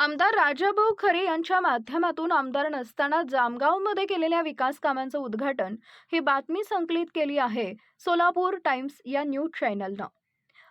आमदार राजाभाऊ खरे यांच्या माध्यमातून आमदार नसताना जामगावमध्ये केलेल्या विकास कामांचं उद्घाटन ही बातमी संकलित केली आहे सोलापूर टाइम्स या न्यूज चॅनलनं.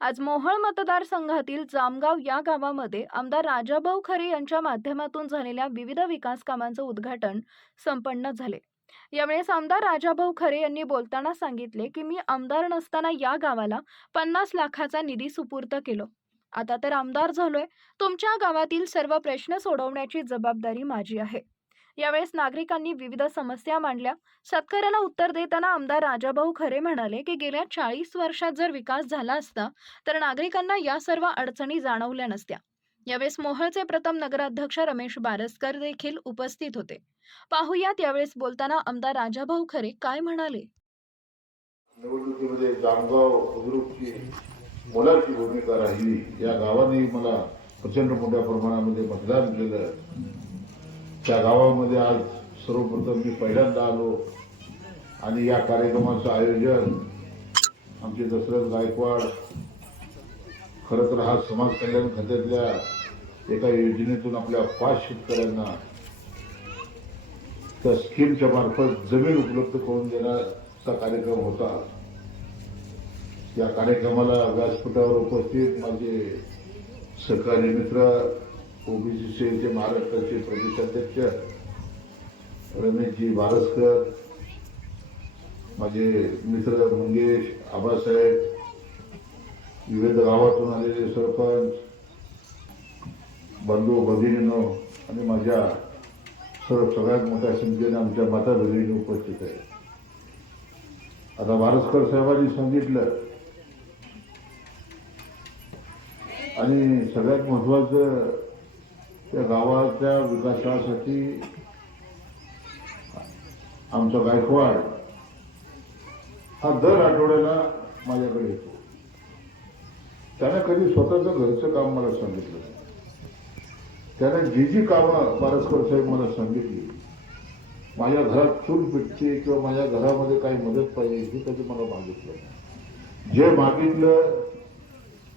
आज मोहोळ मतदारसंघातील जामगाव या गावामध्ये आमदार राजाभाऊ खरे यांच्या माध्यमातून झालेल्या विविध विकास कामांचं उद्घाटन संपन्न झाले. यावेळेस आमदार राजाभाऊ खरे यांनी बोलताना सांगितले की मी आमदार नसताना या गावाला पन्नास लाखाचा निधी सुपूर्त केलो. आता तर आमदार झालोय. तुमच्या गावातील सर्व प्रश्न सोडवण्याची जबाबदारी माझी आहे. यावेळेस नागरिकांनी विविध समस्या मांडल्या. शेतकऱ्यांना उत्तर देताना आमदार राजाभाऊ खरे म्हणाले की गेल्या चाळीस वर्षात जर विकास झाला असता तर नागरिकांना या सर्व अडचणी जाणवल्या नसत्या. यावेळेस मोहळचे प्रथम नगराध्यक्ष रमेश बारसकर देखील उपस्थित होते. पाहुयात यावेळेस बोलताना आमदार राजाभाऊ खरे काय म्हणाले? निवडणुकीमध्ये जामगाव बुद्रुकची मोलाची भूमिका राहिली. या गावाने मला प्रचंड मोठ्या प्रमाणामध्ये मतदान केलं. त्या गावामध्ये आज सर्वप्रथम मी पहिल्यांदा आलो. आणि या कार्यक्रमाचं आयोजन आमचे दशरथ गायकवाड खरं तर हा समाज कल्याण खात्यातल्या एका योजनेतून आपल्या पाच शेतकऱ्यांना त्या स्कीमच्या मार्फत जमीन उपलब्ध करून देण्याचा कार्यक्रम होता. या कार्यक्रमाला व्यासपीठावर उपस्थित माझे सहकारी मित्र ओबीसी सेलचे महाराष्ट्राचे प्रदेशाध्यक्ष रमेशजी भारसकर माझे मित्र मंगेश आबासाहेब विविध गावातून आलेले सरपंच बंधू भगिनीनो आणि माझ्या सर्व सगळ्यात मोठ्या संख्येने आमच्या माता भगिनी उपस्थित आहे आता भारसकर साहेबांनी सांगितलं आणि सगळ्यात महत्वाचं त्या गावाच्या विकासासाठी आमचा गायकवाड हा दर आठवड्याला माझ्याकडे येतो. त्याने कधी स्वतःचं घरचं काम मला सांगितलं त्याने जी जी कामं पारस्कर साहेब मला सांगितली माझ्या घरात चूल पेटते किंवा माझ्या घरामध्ये काही मदत पाहिजे हे कधी मला मागितलं जे मागितलं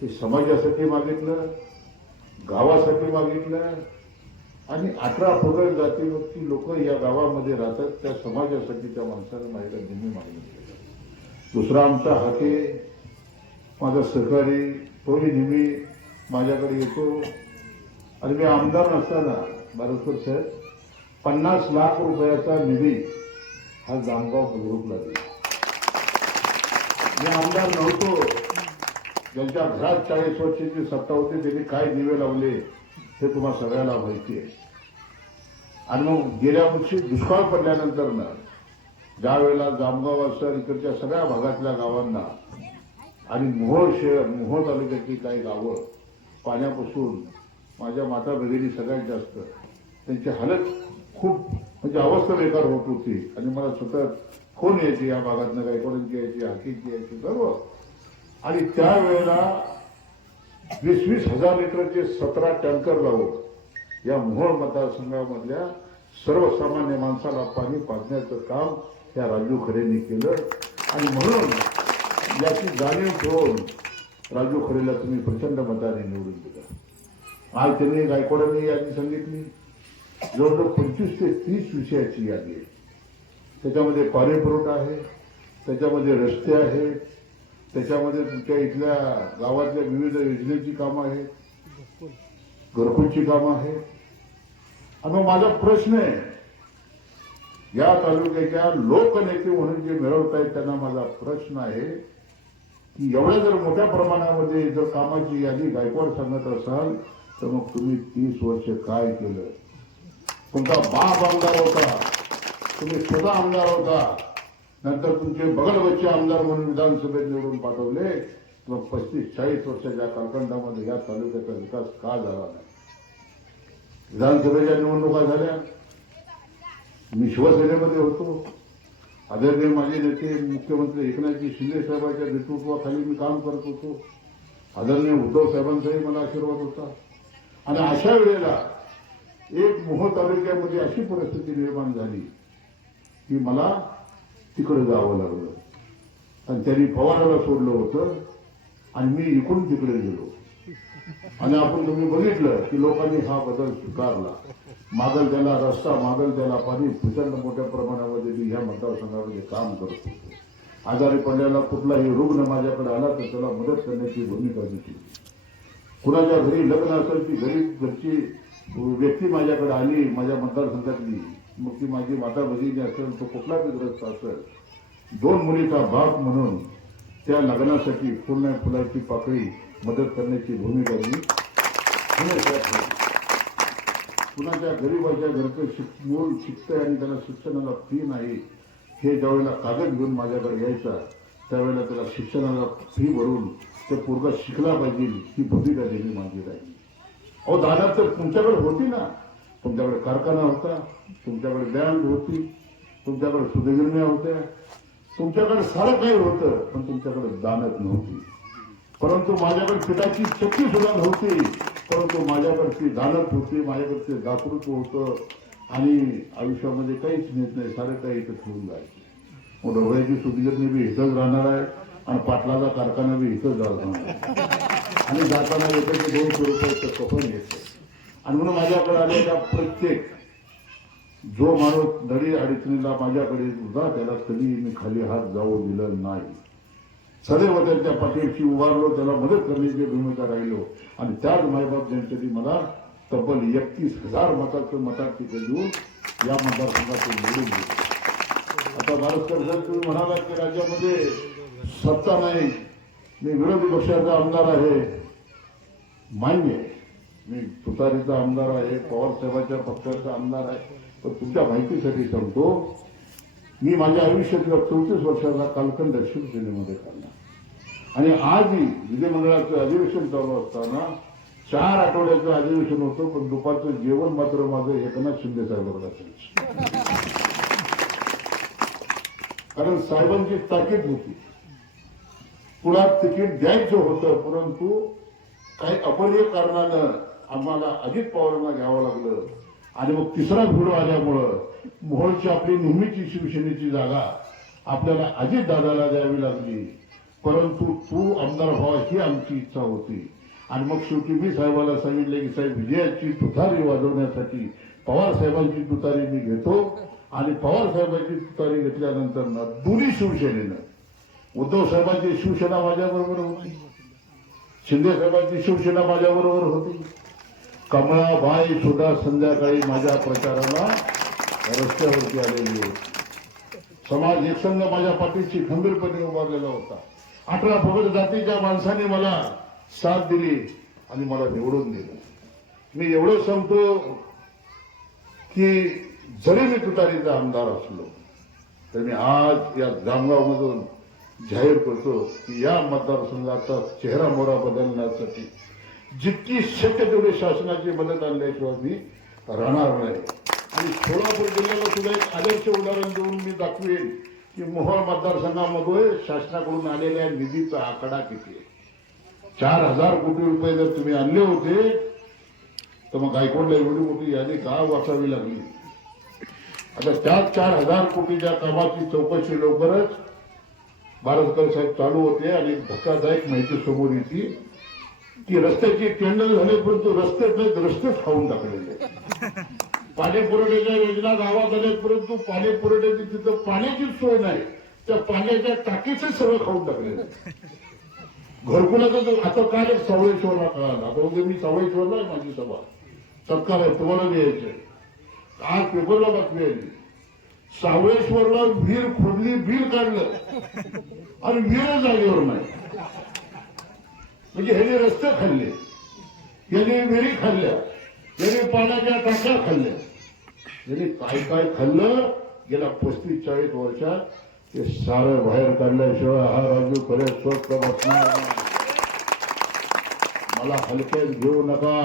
ते समाजासाठी मागितलं गावासाठी मागितलं आणि अठरा पगड जातीवरती लोक या गावामध्ये राहतात त्या समाजासाठी त्या माणसाला माझ्याकडे नेहमी मागणी केलं दुसरा आमचा हाके माझा सहकारी तोही नेहमी माझ्याकडे येतो. आणि मी आमदार नसताना भारतकर साहेब पन्नास लाख रुपयाचा निधी हा जामगाव ग्रुपला दिला. मी आमदार नव्हतो. ज्यांच्या घरात चाळीस वर्षाची सत्ता होती त्यांनी काय दिवे लावले हे तुम्हाला सगळ्याला माहिती आहे. आणि मग गेल्या वर्षी दुष्काळ पडल्यानंतर ना ज्या वेळेला जामगाव असेल इकडच्या सगळ्या भागातल्या गावांना आणि मोहोळ शहर मोहोळ तालुक्यातली काही गावं पाण्यापासून माझ्या माता भगिनी सगळ्यात जास्त त्यांची हालत खूप म्हणजे अवस्था बेकार होत होती. आणि मला सतत फोन यायचे या भागातनं गायकवाडांची यायची हाकीची यायची सर्व. आणि त्यावेळेला वीस वीस हजार लिटरचे सतरा टँकर लावून या मोहोळ मतदारसंघामधल्या सर्वसामान्य माणसाला पाणी पाजण्याचं काम या राजू खरेंनी केलं. आणि म्हणून याची जाणीव ठेवून राजू खरेला तुम्ही प्रचंड मताने निवडून दिलं. आज त्यांनी गायकवाडांनी यादी सांगितली. जवळजवळ पंचवीस ते तीस विषयाची यादी आहे. त्याच्यामध्ये पाणी पुरवठा आहे. त्याच्यामध्ये रस्ते आहेत. त्याच्यामध्ये तुमच्या इथल्या गावातल्या विविध योजनेची कामं आहेत. घरकुलची कामं आहेत. आणि माझा प्रश्न आहे या तालुक्याच्या लोकनेते म्हणून जे मिळवत आहेत त्यांना माझा प्रश्न आहे की एवढ्या जर मोठ्या प्रमाणामध्ये जर कामाची यादी गायकवाड सांगत असाल तर मग तुम्ही तीस वर्ष काय केलं? तुमचा बाप आमदार होता. तुम्ही स्वतः आमदार होता. नंतर तुमचे बगलबच्चे आमदार म्हणून विधानसभेत निवडून पाठवले. मग पस्तीस चाळीस वर्षाच्या कालखंडामध्ये या तालुक्याचा विकास का झाला नाही? विधानसभेच्या निवडणुका झाल्या. मी शिवसेनेमध्ये होतो. आदरणीय माझे नेते मुख्यमंत्री एकनाथजी शिंदे साहेबांच्या नेतृत्वाखाली मी काम करत होतो. आदरणीय उद्धव साहेबांचाही मला आशीर्वाद होता. आणि अशा वेळेला एक मोह तालुक्यामध्ये अशी परिस्थिती निर्माण झाली की मला तिकडे जावं लागलं. आणि त्यांनी पवाराला सोडलं होतं आणि मी इकडून तिकडे गेलो. आणि आपण तुम्ही बघितलं की लोकांनी हा बदल स्वीकारला. मागल त्याला रस्ता मागल त्याला पाणी प्रचंड मोठ्या प्रमाणामध्ये मी ह्या मतदारसंघामध्ये काम करत होतो. आजारी पडलेला कुठलाही रुग्ण माझ्याकडे आला तर त्याला मदत करण्याची भूमिका घेतली. कुणाच्या घरी लग्न असेल ती गरीब घरची व्यक्ती माझ्याकडे आली माझ्या मतदारसंघातली. मग ती माझी माता भगिनी असेल तो कुठला ग्रस्त असेल दोन मुलीचा बाप म्हणून त्या लग्नासाठी पूर्ण फुलाची पाकळी मदत करण्याची भूमिका मी कुणाच्या गरीबाच्या घरचं शिक मूल शिकतंय आणि त्याला शिक्षणाला फी नाही हे ज्यावेळेला कागद घेऊन माझ्याकडे यायचा त्यावेळेला त्याला शिक्षणाला फी भरून ते पोरगा शिकला पाहिजे ही भूमिका दिली माझी राहिली. अहो दादा तर तुमच्याकडे होती ना. तुमच्याकडे कारखाना होता तुमच्याकडे बँक होती तुमच्याकडे सुधगिरण्या होत्या. तुमच्याकडे सारं काही होतं पण तुमच्याकडे दानत नव्हती. परंतु माझ्याकडे पिठाची चक्की सुद्धा नव्हती. परंतु माझ्याकडची दानत होती माझ्याकडचे दातृत्व होतं आणि आयुष्यामध्ये काहीच नेत नाही सारं काही इथं ठेवून जायचं. मग डोळ्याची सुधगिरणी बी इथंच राहणार आहे आणि पाटलाचा कारखाना बी इथंच राहणार आहे. आणि जाताना येतं की दोनशे रुपयाचं कफन येतं. आणि म्हणून माझ्याकडे आलेला प्रत्येक जो माणूस दडी अडचणीला माझ्याकडे होता त्याला कधी मी खाली हात जाऊ दिलं नाही. सदैव त्यांच्या पाठीशी उभारलो त्याला मदत करण्याची भूमिका राहिलो. आणि त्याच मायबाप जनतेने मला तब्बल एकतीस हजार मताचं मताधिक्य देऊन या मतदारसंघातून निवडून दिलं. आता भारतकर सर तुम्ही म्हणाला की राज्यामध्ये सत्ता नाही. मी विरोधी पक्षाचा आमदार आहे. मान्य आहे. मी तुतारीचा आमदार आहे पवार साहेबांच्या पक्षाचा आमदार आहे. पण तुमच्या माहितीसाठी सांगतो मी माझ्या आयुष्यातल्या चौतीस वर्षाचा कालखंड शिवसेनेमध्ये काढला. आणि आजही विधिमंडळाचं अधिवेशन चालू असताना चार आठवड्याचं अधिवेशन होतं पण दुपारचं जेवण मात्र माझं एकनाथ शिंदे साहेबांना असेल कारण साहेबांची ताकीद होती. पुढात तिकीट द्यायचं होतं परंतु काही अपरिय कारणानं आम्हाला अजित पवारांना घ्यावं लागलं. आणि मग तिसरा व्हिडिओ आल्यामुळं मोहोळची आपली नेहमीची शिवसेनेची जागा आपल्याला अजित दादाला द्यावी लागली. परंतु तू आमदार व्हावा ही आमची इच्छा होती. आणि मग शेवटी मी साहेबाला सांगितले की साहेब विजयाची तुतारी वाजवण्यासाठी पवार साहेबांची तुतारी मी घेतो. आणि पवार साहेबांची तुतारी घेतल्यानंतर ना दोन्ही शिवसेनेनं उद्धव साहेबांची शिवसेना माझ्याबरोबर होती. शिंदे साहेबांची शिवसेना माझ्याबरोबर होती. कमळाबाई सुद्धा संध्याकाळी माझ्या प्रचाराला रस्त्यावरती आलेली होती. समाज एकसंघ माझ्या पाठीशी खंबीरपणे उभारलेला होता. अठरा पगड जातीच्या माणसाने मला साथ दिली आणि मला निवडून दिलं. मी एवढं सांगतो की जरी मी तुतारीचा आमदार असलो तर मी आज या जामगावमधून जाहीर करतो की या मतदारसंघाचा चेहरा मोहरा बदलण्यासाठी जितकी शक्य तेवढी शासनाची मदत आणल्याशिवाय मी राहणार नाही. आणि सोलापूर जिल्ह्याला सुद्धा एक आदर्श उदाहरण देऊन मी दाखवेन की मोहोळ मतदारसंघामध्ये शासनाकडून आलेल्या निधीचा आकडा किती आहे. चार हजार कोटी रुपये जर तुम्ही आणले होते तर मग गायकवाडला एवढी मोठी यादी का वाचावी लागली? आता त्याच चार हजार कोटीच्या कामाची चौकशी लवकरच भारतकर साहेब चालू होते आणि धक्कादायक माहिती समोर येते. की रस्त्याची टेंडर झाले परंतु रस्तेच रस्तेच खाऊन टाकलेले. पाणी पुरवठ्याच्या योजना गावात आल्या परंतु पाणी पुरवठ्याची तिथं पाण्याचीच सोय नाही. त्या पाण्याच्या टाकीचे सगळं खाऊन टाकलेलं. घरकुलाचा जो आता काल एक सावळेश्वरला कळाला. आता उद्या मी सावळेश्वरला आहे माझी सभा. सत्कार आहे तुम्हाला द्यायचंय आज पेपरला बातमी आली. सावळेश्वरला विहीर खोदली बिल काढलं. आणि विहीर जागेवर नाही. म्हणजे ह्याने रस्ते खाल्ले याने विहिरी खाल्ल्या याने पाण्याच्या टाक्या खाल्ल्या याने काय काय खाल्लं? गेल्या पस्तीस चाळीस वर्षात ते सारं बाहेर काढल्याशिवाय हा राजू पर्यंत स्वस्त बसणार मला हलक्यात घेऊ नका.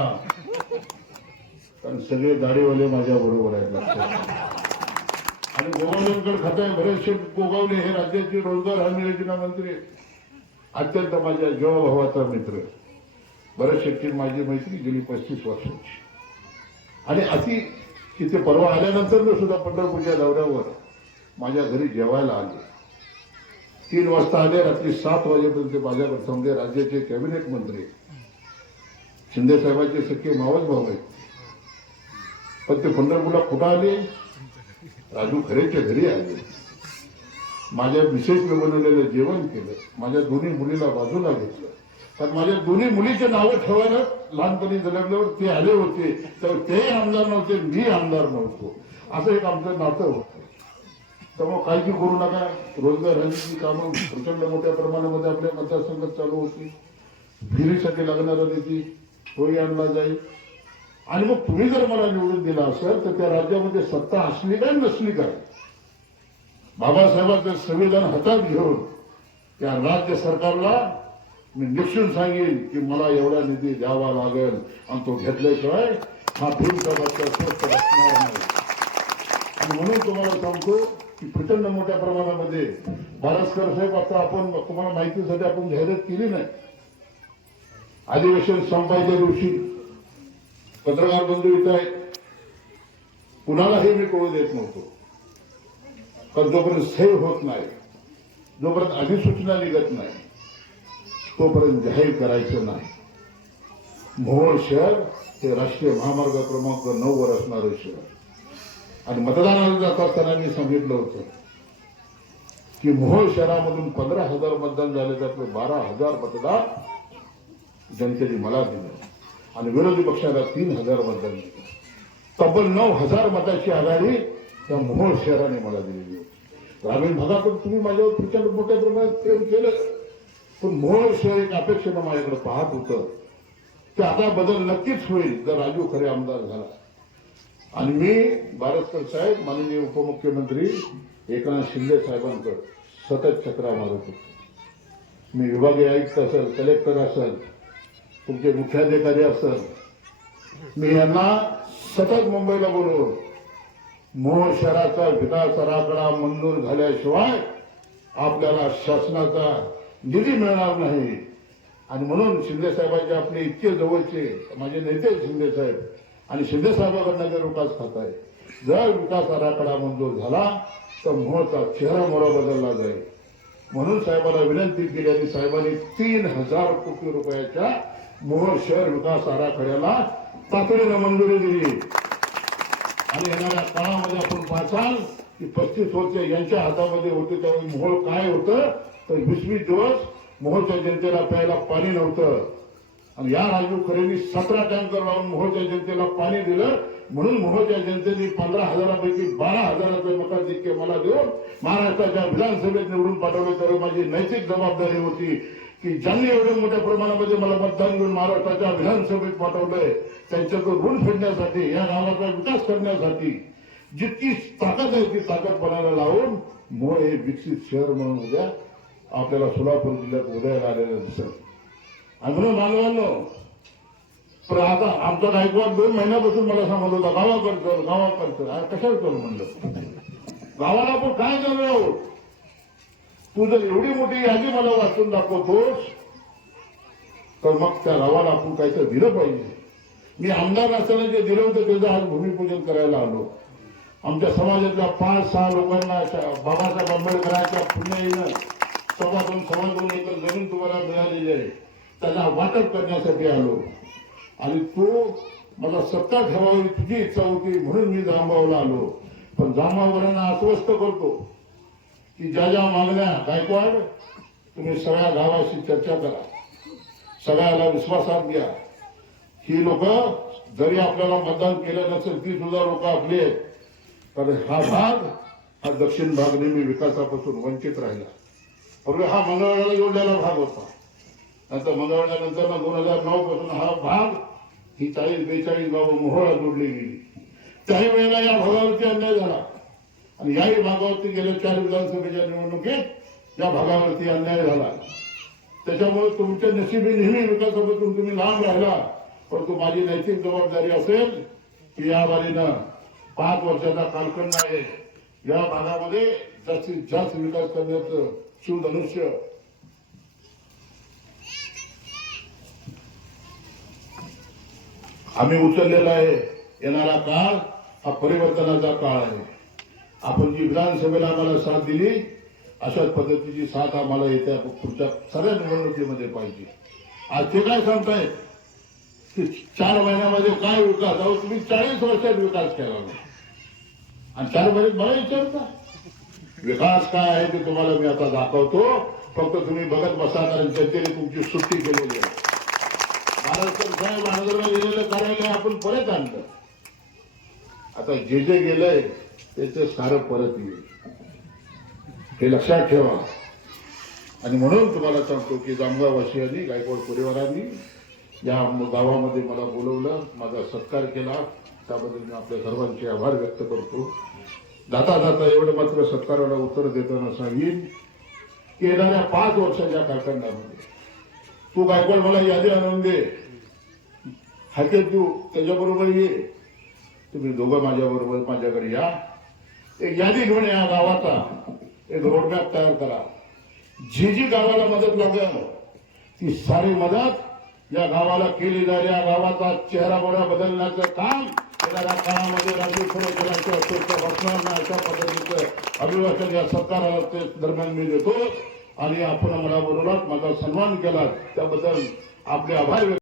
कारण सगळे दाढीवाले माझ्या बरोबर आहेत. आणि गोगावलेंकडे खाते बरेचसे गोगावले हे राज्याचे रोजगार हमी योजना मंत्री आहेत. अत्यंत माझ्या जीवाभावाचा मित्र. बरेच शेट्टी माझी मैत्री गेली पस्तीस वर्षाची. आणि अति तिथे परवा आल्यानंतर सुद्धा पंढरपूरच्या दौऱ्यावर माझ्या घरी जेवायला आले. तीन वाजता आले रात्री सात वाजेपर्यंत माझ्याकडे समजे राज्याचे कॅबिनेट मंत्री शिंदे साहेबांचे सख्खे मावस भाऊ आहेत. पण ते पंढरपूरला कुठं आले? राजू खरेच्या घरी आले. माझ्या मिसेसने बनवलेलं जेवण केलं. माझ्या दोन्ही मुलीला बाजूला घेतलं. तर माझ्या दोन्ही मुलीचे नावं ठेवायला लहानपणी जन्मल्यावर ते आले होते. तर ते आमदार नव्हते मी आमदार नव्हतो. असं एक आमचं नातं होतं. त्यामुळे काळजी करू नका. रोजगार हल्लीची कामं प्रचंड मोठ्या प्रमाणामध्ये आपल्या मतदारसंघात चालू होती. विहिरीसाठी लागणारा निधी तोही आणला जाईल. आणि मग तुम्ही जर मला निवडून दिला असेल तर त्या राज्यामध्ये सत्ता असली काय नसली काय? बाबासाहेबांचं संविधान हातात घेऊन त्या राज्य सरकारला मी निश्चित सांगेन की मला एवढा निधी द्यावा लागेल आणि तो घेतल्याशिवाय हा भीमचा स्वस्त असणार नाही. आणि म्हणून तुम्हाला सांगतो की प्रचंड मोठ्या प्रमाणामध्ये बारसकर साहेब आता आपण तुम्हाला माहितीसाठी आपण जाहिरात केली नाही. अधिवेशन संपायच्या दिवशी पत्रकार बंधू इथं आहेत. कुणालाही मी कळू देत नव्हतो. पण जोपर्यंत सेव्ह होत नाही जोपर्यंत अधिसूचना निघत नाही तोपर्यंत जाहीर करायचं नाही. मोहोळ शहर हे राष्ट्रीय महामार्ग क्रमांक नऊ वर असणारं शहर. आणि मतदानाला जात असताना मी सांगितलं होतं की मोहोळ शहरामधून पंधरा हजार मतदान झाले त्यातले बारा हजार मतदान जनतेने मला दिलं. आणि विरोधी पक्षाला तीन हजार मतदान दिलं. तब्बल नऊ हजार मताची आघाडी त्या मोहोळ शहराने मला दिलेली होती. ग्रामीण भागातून तुम्ही माझ्यावर प्रचंड मोठ्या प्रमाणात प्रेम केलं. पण मोहोळ शहर एक अपेक्षेनं माझ्याकडे पाहत होतं. की आता बदल नक्कीच होईल जर राजू खरे आमदार झाला. आणि मी भारतकर साहेब माननीय उपमुख्यमंत्री एकनाथ शिंदे साहेबांकडे सतत चक्रा मारत होतो. मी विभागीय आयुक्त असेल कलेक्टर असेल तुमचे मुख्याधिकारी असेल. मी यांना सतत मुंबईला बोलवलं. मूळ शहराचा विकास आराखडा मंजूर झाल्याशिवाय आपल्याला शासनाचा निधी मिळणार नाही. आणि म्हणून शिंदे साहेबांचे आपले इतके जवळचे माझे नेते शिंदे साहेब आणि शिंदे साहेबांकडनं जर विकास खात आहे जर विकास आराखडा मंजूर झाला तर मोहोळचा चेहरा मोरा बदलला जाईल. म्हणून साहेबाला विनंती केली आणि साहेबांनी तीन हजार कोटी रुपयाच्या मोहोळ शहर विकास आराखड्याला तातडीनं मंजुरी दिली. आणि येणाऱ्या काळामध्ये आपण पाहताल की पस्तीस वर्ष यांच्या हातामध्ये होते त्यावेळी मोहोळ काय होतं? तर वीसवीस दिवस मोहोळच्या जनतेला प्यायला पाणी नव्हतं. आणि या राजू खरेंनी सतरा टँकर लावून मोहोळच्या जनतेला पाणी दिलं. म्हणून मोहोळच्या जनतेने पंधरा हजारापैकी बारा हजाराचे मताधिक्य मला देऊन महाराष्ट्राच्या विधानसभेत निवडून पाठवले. तर माझी नैतिक जबाबदारी होती. की ज्यांनी एवढ्या मोठ्या प्रमाणामध्ये मला मतदान घेऊन महाराष्ट्राच्या विधानसभेत पाठवलंय त्यांच्याकडून ऋण फेडण्यासाठी या गावाचा विकास करण्यासाठी जितकी ताकद आहे ती ताकदपणाला लावून मुळे हे विकसित शहर म्हणून उद्या आपल्याला सोलापूर जिल्ह्यात उदयाला आलेलं दिसत आणि म्हणून मानवांनो पण आता आमचा गायकवाड दोन महिन्यापासून मला सांगत होता गावाकडचं गावाकडचं. गावाकडं कशाला म्हणलं? गावाला आपण काय करणार आहोत तू जर एवढी मोठी यादी मला वाचून दाखवतोस तर मग त्या गावाला आपण काहीतरी दिलं पाहिजे. मी आमदार असताना जे दिलं होतं त्याचं आज भूमिपूजन करायला आलो. आमच्या समाजातल्या पाच सहा लोकांना बाबासाहेब आंबेडकरांच्या पुण्याईनं सव्वा दोन सव्वा दोन एकर जमीन तुम्हाला मिळालेली आहे. त्यांना वाटप करण्यासाठी आलो. आणि तो मला सत्ता ठेवावी तुझी इच्छा होती म्हणून मी जांबावला आलो. पण जांबावरांना अस्वस्थ करतो. की ज्या ज्या मागण्या गायकवाड तुम्ही सगळ्या गावाशी चर्चा करा. सगळ्याला विश्वासात घ्या. ही लोक जरी आपल्याला मतदान केलं नसेल ती सुद्धा लोक आपली आहेत कारण हा भाग हा दक्षिण भाग नेहमी विकासापासून वंचित राहिला. पूर्वी हा मंगळवेळाला जोडलेला भाग होता. नंतर मंगळवेळानंतर दोन हजार नऊ पासून हा भाग ही चाळीस बेचाळीस गावं मोहळा जोडली गेली. त्याही वेळेला या भागावरती अन्याय झाला. आणि याही भागावरती गेल्या चार विधानसभेच्या निवडणुकीत या भागावरती अन्याय झाला. त्याच्यामुळे तुमच्या नशिबी नेहमी विकासापासून तुम्ही लांब राहिला परंतु माझी नैतिक जबाबदारी असेल की या बारीनं पाच वर्षाचा कालखंड आहे. या भागामध्ये जास्तीत जास्त विकास करण्याचं सुधनुष्य आम्ही उचललेला आहे. येणारा काळ हा परिवर्तनाचा काळ आहे. आपण जी विधानसभेला आम्हाला साथ दिली अशाच पद्धतीची साथ आम्हाला येत्या पुढच्या सगळ्या निवडणुकीमध्ये पाहिजे. आज ते काय सांगताय की चार महिन्यामध्ये काय विकास? अहो तुम्ही चाळीस वर्षात विकास केला. आणि चार महिन्यात मला विचारता. विकास काय आहे ते तुम्हाला मी आता दाखवतो. फक्त तुम्ही बघत बसा कारण जनतेने तुमची सुट्टी केलेली आहे. महाराष्ट्र साहेब आंदोलन गेलेलं कार्यालय आपण परत आणलं. आता जे जे गेलंय त्याचं सारं परत येईल. हे लक्षात ठेवा. आणि म्हणून तुम्हाला सांगतो की जामगाववासियांनी गायकवाड परिवारांनी या गावामध्ये मला बोलवलं माझा सत्कार केला. त्याबद्दल मी आपल्या सर्वांचे आभार व्यक्त करतो. जाता जाता एवढं मात्र सत्काराला उत्तर देताना सांगेन की येणाऱ्या पाच वर्षाच्या कारखान्यामध्ये तू गायकवाड मला यादी आणून दे. हाके तू त्याच्याबरोबर ये. तुम्ही दोघं माझ्याबरोबर माझ्याकडे या. एक यादी घेऊन या गावाचा. एक रोडमॅप तयार करा. जी जी गावाला मदत लागेल ती सारी मदत या गावाला केली जाईल. या गावाचा चेहरा मोहरा बदलण्याचं काम येणाऱ्या काळामध्ये राज्य सुरक्षेच्या अत्यंत बसणार अशा पद्धतीचं अभिभाषण या सरकारला ते दरम्यान मी देतो. आणि आपण मला बोलवलात माझा सन्मान केला त्याबद्दल आपले आभार